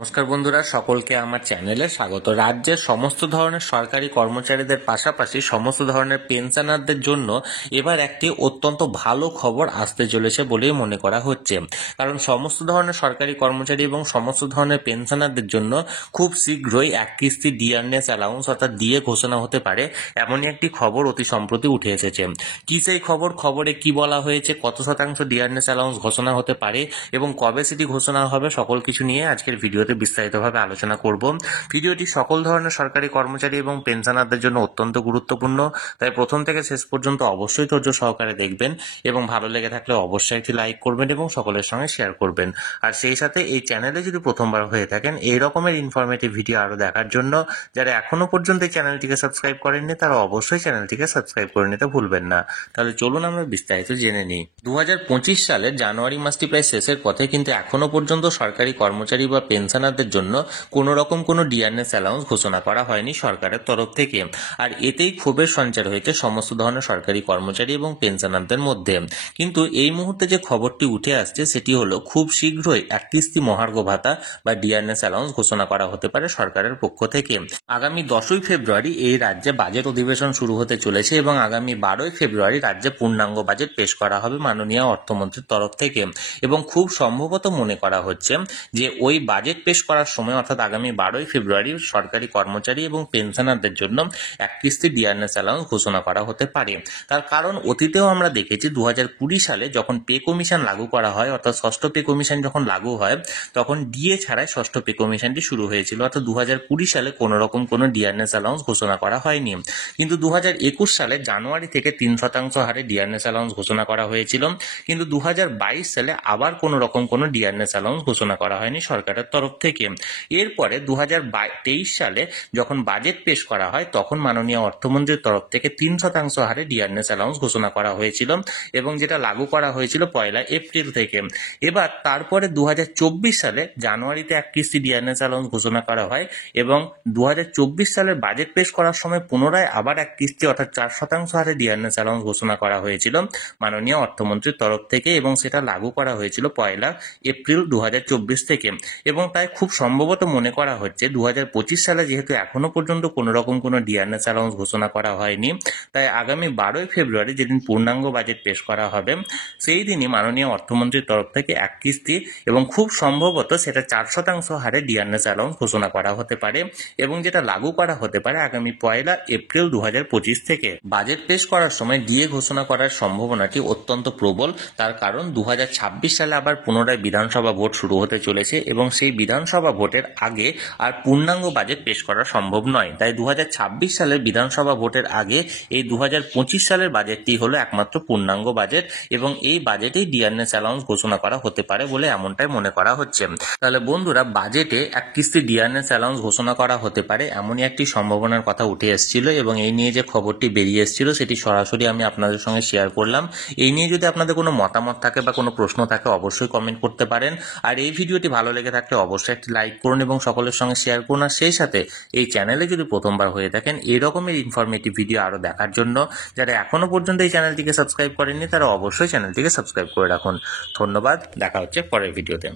নমস্কার বন্ধুরা, সকলকে আমার চ্যানেলে স্বাগত। রাজ্যের সমস্ত ধরনের সরকারি কর্মচারীদের পাশাপাশি সমস্ত ধরনের পেনশনারদের জন্য এবার একটি অত্যন্ত ভালো খবর আসতে চলেছে বলেই মনে করা হচ্ছে। কারণ সমস্ত ধরনের সরকারি কর্মচারী এবং সমস্ত ধরনের পেনশনারদের জন্য খুব শীঘ্রই এক কিস্তি ডিয়ারনেস অ্যালাউন্স অর্থাৎ ডিএ ঘোষণা হতে পারে, এমনই একটি খবর অতি সম্প্রতি উঠে এসেছে। কি সেই খবরে কি বলা হয়েছে, কত শতাংশ ডিয়ারনেস অ্যালাউন্স ঘোষণা হতে পারে এবং কবে সেটি ঘোষণা হবে, সকল কিছু নিয়ে আজকের ভিডিওতে বিস্তারিতভাবে আলোচনা করব। ভিডিওটি সকল ধরনের সরকারি কর্মচারী এবং পেনশনারদের জন্য অত্যন্ত গুরুত্বপূর্ণ, তাই প্রথম থেকে শেষ পর্যন্ত অবশ্যই ধৈর্য সহকারে দেখবেন এবং ভালো লেগে থাকলে অবশ্যই একটি লাইক করবেন এবং সকলের সঙ্গে শেয়ার করবেন। আর সেই সাথে এই চ্যানেলে যদি প্রথমবার হয়ে থাকেন এই রকমের ইনফরমেটিভ ভিডিও আরও দেখার জন্য যারা এখনো পর্যন্ত এই চ্যানেলটিকে সাবস্ক্রাইব করেননি তারা অবশ্যই চ্যানেলটিকে সাবস্ক্রাইব করে নিতে ভুলবেন না। তাহলে চলুন আমরা বিস্তারিত জেনে নিই। 2025 সালের জানুয়ারি মাসটি প্রায় শেষের পথে, কিন্তু এখনো পর্যন্ত সরকারি কর্মচারী বা পেনশনারদের জন্য কোনো রকম কোনো ডিয়ারনেস অ্যালাউন্স ঘোষণা করা হয়নি সরকারের তরফ থেকে। আর এতেই ক্ষোভের সঞ্চার হয়েছে সমস্ত ধরনের সরকারি কর্মচারী এবং পেনশনারদের মধ্যে। কিন্তু এই মুহূর্তে যে খবরটি উঠে আসছে সেটি হলো খুব শীঘ্রই এক কিস্তি মহার্ঘ ভাতা বা ডিয়ারনেস অ্যালাউন্স ঘোষণা করা হতে পারে সরকারের পক্ষ থেকে। আগামী 10ই ফেব্রুয়ারি এই রাজ্যে বাজেট অধিবেশন শুরু হতে চলেছে এবং আগামী 12ই ফেব্রুয়ারি রাজ্যে পূর্ণাঙ্গ বাজেট পেশ করা হবে মাননীয় অর্থমন্ত্রীর তরফ থেকে। এবং খুব সম্ভবত মনে করা হচ্ছে যে ওই বাজেট পেশ করার সময় অর্থাৎ আগামী 12ই ফেব্রুয়ারি সরকারি কর্মচারী এবং পেনশনারদের জন্য এক কিস্তি ডিয়ারনেস অ্যালাউন্স ঘোষণা করা হতে পারে। তার কারণ অতীতেও আমরা দেখেছি 2020 সালে যখন পে কমিশন লাগু করা হয়, অর্থাৎ ষষ্ঠ পে কমিশন যখন লাগু হয় তখন ডিএ ছাড়াই ষষ্ঠ পে কমিশনটি শুরু হয়েছিল, অর্থাৎ 2020 সালে কোনো রকম কোনো ডিয়ারনেস অ্যালাউন্স ঘোষণা করা হয়নি। কিন্তু 2021 সালে জানুয়ারি থেকে 3% হারে ডিয়ারনেস অ্যালাউন্স ঘোষণা করা হয়েছিল, কিন্তু 2022 সালে আবার কোনো রকম কোনো ডিয়ারনেস অ্যালাউন্স ঘোষণা করা হয়নি সরকারের তরফ থেকে। এরপরে 2023 সালে যখন বাজেট পেশ করা হয় তখন মাননীয় অর্থমন্ত্রীর তরফ থেকে 3% হারে ডিয়ারনেস অ্যালাউন্স ঘোষণা করা হয়েছিল এবং যেটা লাগু করা হয়েছিল 1 এপ্রিল থেকে। এবার তারপরে 2024 সালে জানুয়ারিতে এক কিস্তি ডিয়ারনেস অ্যালাউন্স ঘোষণা করা হয় এবং 2024 সালের বাজেট পেশ করার সময় পুনরায় আবার এক কিস্তি অর্থাৎ 4% হারে ডিয়ারনেস অ্যালাউন্স ঘোষণা করা হয়েছিল মাননীয় অর্থমন্ত্রীর তরফ থেকে এবং সেটা লাগু করা হয়েছিল 1 এপ্রিল 2024 থেকে। এবং তাই খুব সম্ভবত মনে করা হচ্ছে 2025 সালে যেহেতু এখনো পর্যন্ত কোনো রকম কোনো ডিয়ারনেস অ্যালাউন্স ঘোষণা করা হয়নি, তাই আগামী 12ই ফেব্রুয়ারি যেদিন পূর্ণাঙ্গ বাজেট পেশ করা হবে সেই দিনই মাননীয় অর্থমন্ত্রীর তরফ থেকে এক কিস্তি এবং খুব সম্ভবত সেটা 4% হারে ডিয়ারনেস অ্যালাউন্স ঘোষণা করা হতে পারে এবং যেটা লাগু করা হতে পারে আগামী 1 এপ্রিল 2025 থেকে। বাজেট পেশ করার সময় ডিএ ঘোষণা করার সম্ভাবনাটি অত্যন্ত প্রবল, তার কারণ 2026 সালে আবার পুনরায় বিধানসভা ভোট শুরু হতে চলেছে এবং সেই বিধানসভা ভোটের আগে আর পূর্ণাঙ্গ বাজেট পেশ করা সম্ভব নয়। তাই 2026 সালের বিধানসভা ভোটের আগে এই 2025 সালের বাজেটটি হলো একমাত্র পূর্ণাঙ্গ বাজেট এবং এই বাজেটেই ডিয়ারনেস অ্যালাউন্স ঘোষণা করা হতে পারে বলে এমনটাই মনে করা হচ্ছে। তাহলে বন্ধুরা, বাজেটে এক কিস্তি ডিয়ারনেস অ্যালাউন্স ঘোষণা করা হতে পারে এমনই একটি সম্ভাবনার কথা উঠে এসেছিল এবং এই নিয়ে যে খবরটি বেরিয়ে এসেছিল সেটি সরাসরি আমি আপনাদের সঙ্গে শেয়ার করলাম। এই নিয়ে যদি আপনাদের কোনো মতামত থাকে বা কোনো প্রশ্ন থাকে অবশ্যই কমেন্ট করতে পারেন। আর এই ভিডিওটি ভালো লেগে থাকলে অবশ্যই একটি লাইক করুন এবং সকলের সঙ্গে শেয়ার করুন। আর সেই সাথে এই চ্যানেলে যদি প্রথমবার হয়ে থাকেন এই রকমের ইনফরমেটিভ ভিডিও আরও দেখার জন্য যারা এখনো পর্যন্ত এই চ্যানেলটিকে সাবস্ক্রাইব করেননি তারা অবশ্যই চ্যানেলটিকে সাবস্ক্রাইব করে রাখুন। ধন্যবাদ, দেখা হচ্ছে পরের ভিডিওতে।